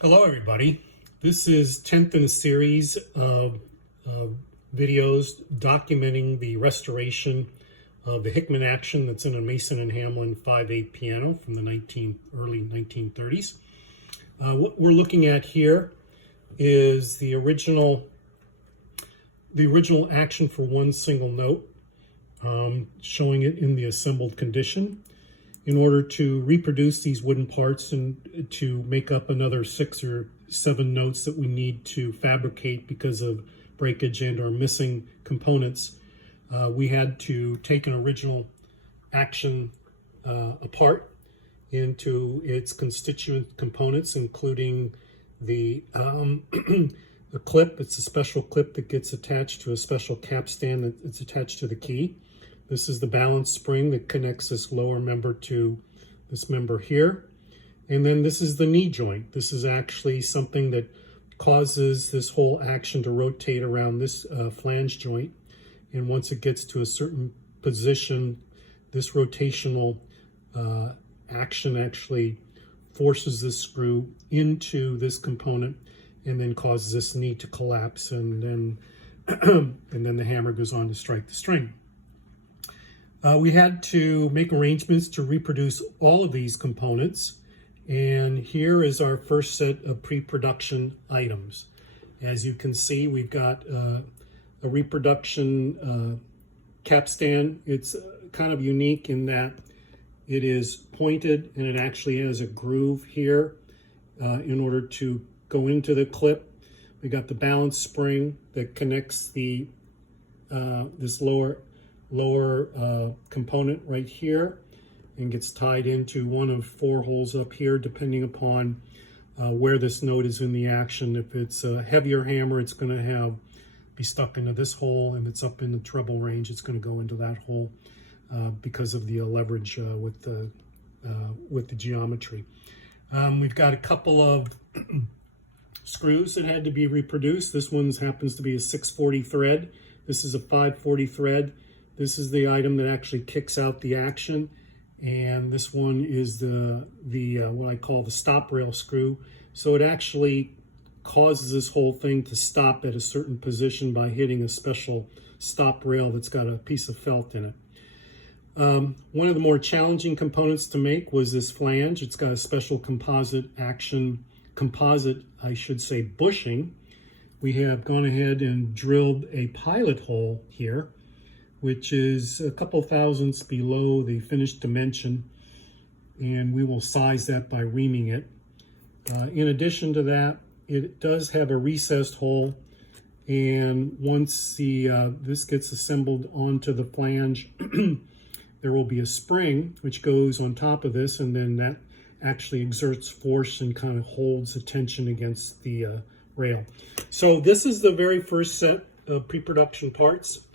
Hello everybody. This is 10th in a series of videos documenting the restoration of the Hickman action that's in a Mason and Hamlin 5/8 piano from the early 1930s. What we're looking at here is the original action for one single note, showing it in the assembled condition. In order to reproduce these wooden parts and to make up another 6 or 7 notes that we need to fabricate because of breakage and or missing components, we had to take an original action apart into its constituent components, including the the clip. It's a special clip that gets attached to a special capstan that's attached to the key. This is the balance spring that connects this lower member to this member here. And then this is the knee joint. This is actually something that causes this whole action to rotate around this flange joint. And once it gets to a certain position, this rotational action actually forces this screw into this component and then causes this knee to collapse. And then, and then the hammer goes on to strike the string. We had to make arrangements to reproduce all of these components, and here is our first set of pre-production items. As you can see, we've got a reproduction capstan. It's kind of unique in that it is pointed and it actually has a groove here in order to go into the clip. We got the balance spring that connects the this lower component right here and gets tied into one of 4 holes up here, depending upon where this note is in the action. If it's a heavier hammer, it's going to be stuck into this hole. If it's up in the treble range, it's going to go into that hole because of the leverage with the geometry. We've got a couple of screws that had to be reproduced. This one happens to be a 640 thread. This is a 540 thread. This is the item that actually kicks out the action, and this one is the what I call the stop rail screw. So it actually causes this whole thing to stop at a certain position by hitting a special stop rail that's got a piece of felt in it. One of the more challenging components to make was this flange. It's got a special composite, I should say, bushing. We have gone ahead and drilled a pilot hole here, which is a couple thousandths below the finished dimension, and we will size that by reaming it. In addition to that, it does have a recessed hole, and once this gets assembled onto the flange, there will be a spring which goes on top of this, and then that actually exerts force and kind of holds the tension against the rail. So this is the very first set of pre-production parts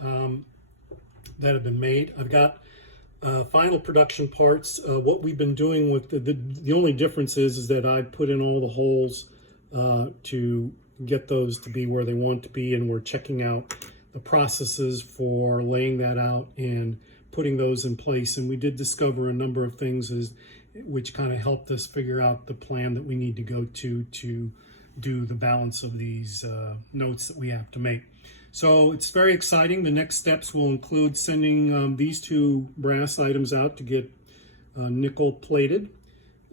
that have been made. I've got final production parts. What we've been doing with the only difference is that I put in all the holes to get those to be where they want to be, and we're checking out the processes for laying that out and putting those in place. And we did discover a number of things which kind of helped us figure out the plan that we need to go to do the balance of these notes that we have to make. So it's very exciting. The next steps will include sending these 2 brass items out to get nickel plated.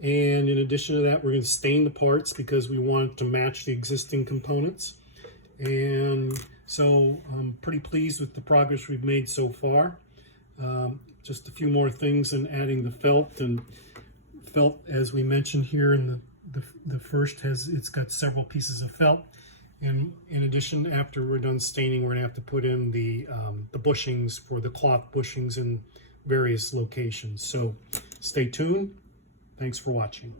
And in addition to that, we're going to stain the parts because we want to match the existing components. And so I'm pretty pleased with the progress we've made so far. Just a few more things, and adding the felt. And felt, as we mentioned here in the first, it's got several pieces of felt. And in addition, after we're done staining, we're going to have to put in the bushings for the cloth bushings in various locations. So stay tuned. Thanks for watching.